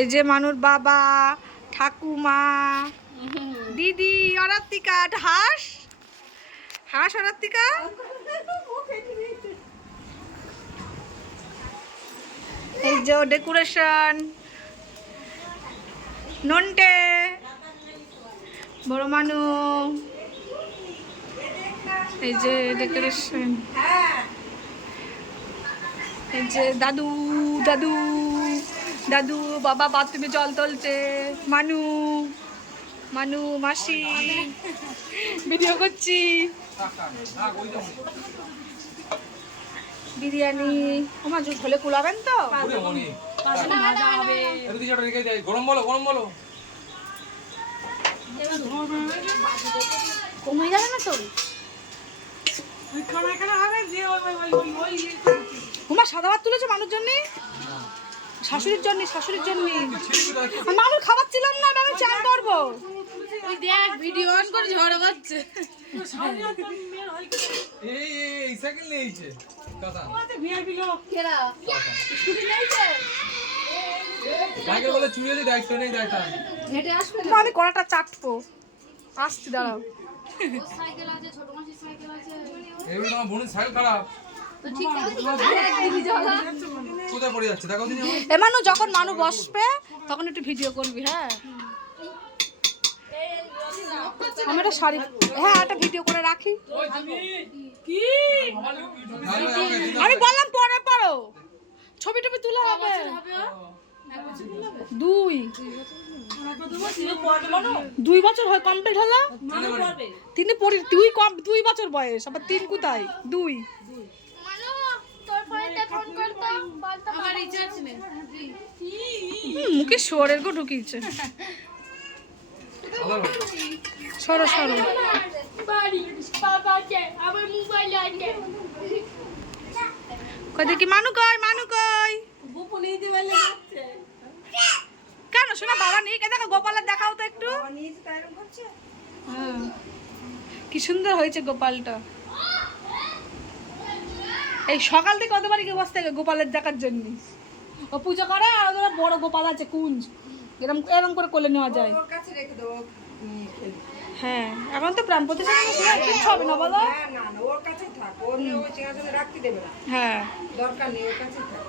এই যে মানুর বাবা, ঠাকুমা, দিদি, অরাত্তিকা, হাঁস হাঁস অরাত্তিকা। এই যে ডেকোরেশন, নন্টে, বড় মানু, এই যে ডেকোরেশন, এই যে দাদু দাদু দাদু বাবা বাথরুমে জল তুলছে, মানু মানু মাসি ভিডিও করছি, বিরিয়ানি। আমার জুস হলে কুলাবেন তো? গরম বলো, গরম বলো। কমে যাবে না তো? তোমার সাদা ভাত তুলেছো মানুষ জন্য, শাশুড়ির জন্য, শাশুড়ির জন্য। মানুষ খাবার ছিলাম না, আমি চান করবো। ওই দেখ ভিডিও অন করে ঝড় হচ্ছে। এই সাইকেল নিয়েছে দাদা, ভিআইপি লোক কেরা স্কুটি নিয়েছে। সাইকেল বলে চুরিয়ে দায়িত্ব নেই, দায়িত্ব হেঁটে আসবে না। আমি কড়াটা চাটবো, আসছি দাঁড়াও। সাইকেল আছে, ছোট মাসির সাইকেল আছে। এই তোমার বোনের সাইকেল খারাপ, তো ঠিক আছে, দিদি জ্বালা কোথায় পড়ে যাচ্ছে দেখো দিন। এমানু যখন মানু বসবে তখন একটু ভিডিও করবি। হ্যাঁ আমি একটা শাড়ি, হ্যাঁ একটা ভিডিও করে রাখি। আমি বললাম পরে পড়ো, ছবি টবি তোলা হবে। দুই বছর হয় কমপ্লিট হলো। তিনি পড়ি, দুই বছর বয়স, আবার তিন কোথায়? দুই। মুখে শোরের গো ঢুকিয়েছে। সরো সরো। কই দেখি মানু কই, মানু কই? কেন শোনা বাবা নেই? কে দেখো গোপালের দেখাও তো একটু। হ্যাঁ, কি সুন্দর হয়েছে গোপালটা। এই সকাল থেকে ওদের বাড়ি বসতে গোপালের দেখার জন্য। ও পুজো করে, আর ওদের বড় গোপাল আছে কুঞ্জ, এরকম এরকম করে কোলে নেওয়া যায়। হ্যাঁ এখন তো প্রাণ প্রতিষ্ঠা কিছু হবে না বলো। ওর কাছেই থাক, ওর সিংহাসনে রাখতে দেবে না, হ্যাঁ দরকার নেই, ওর কাছেই থাক।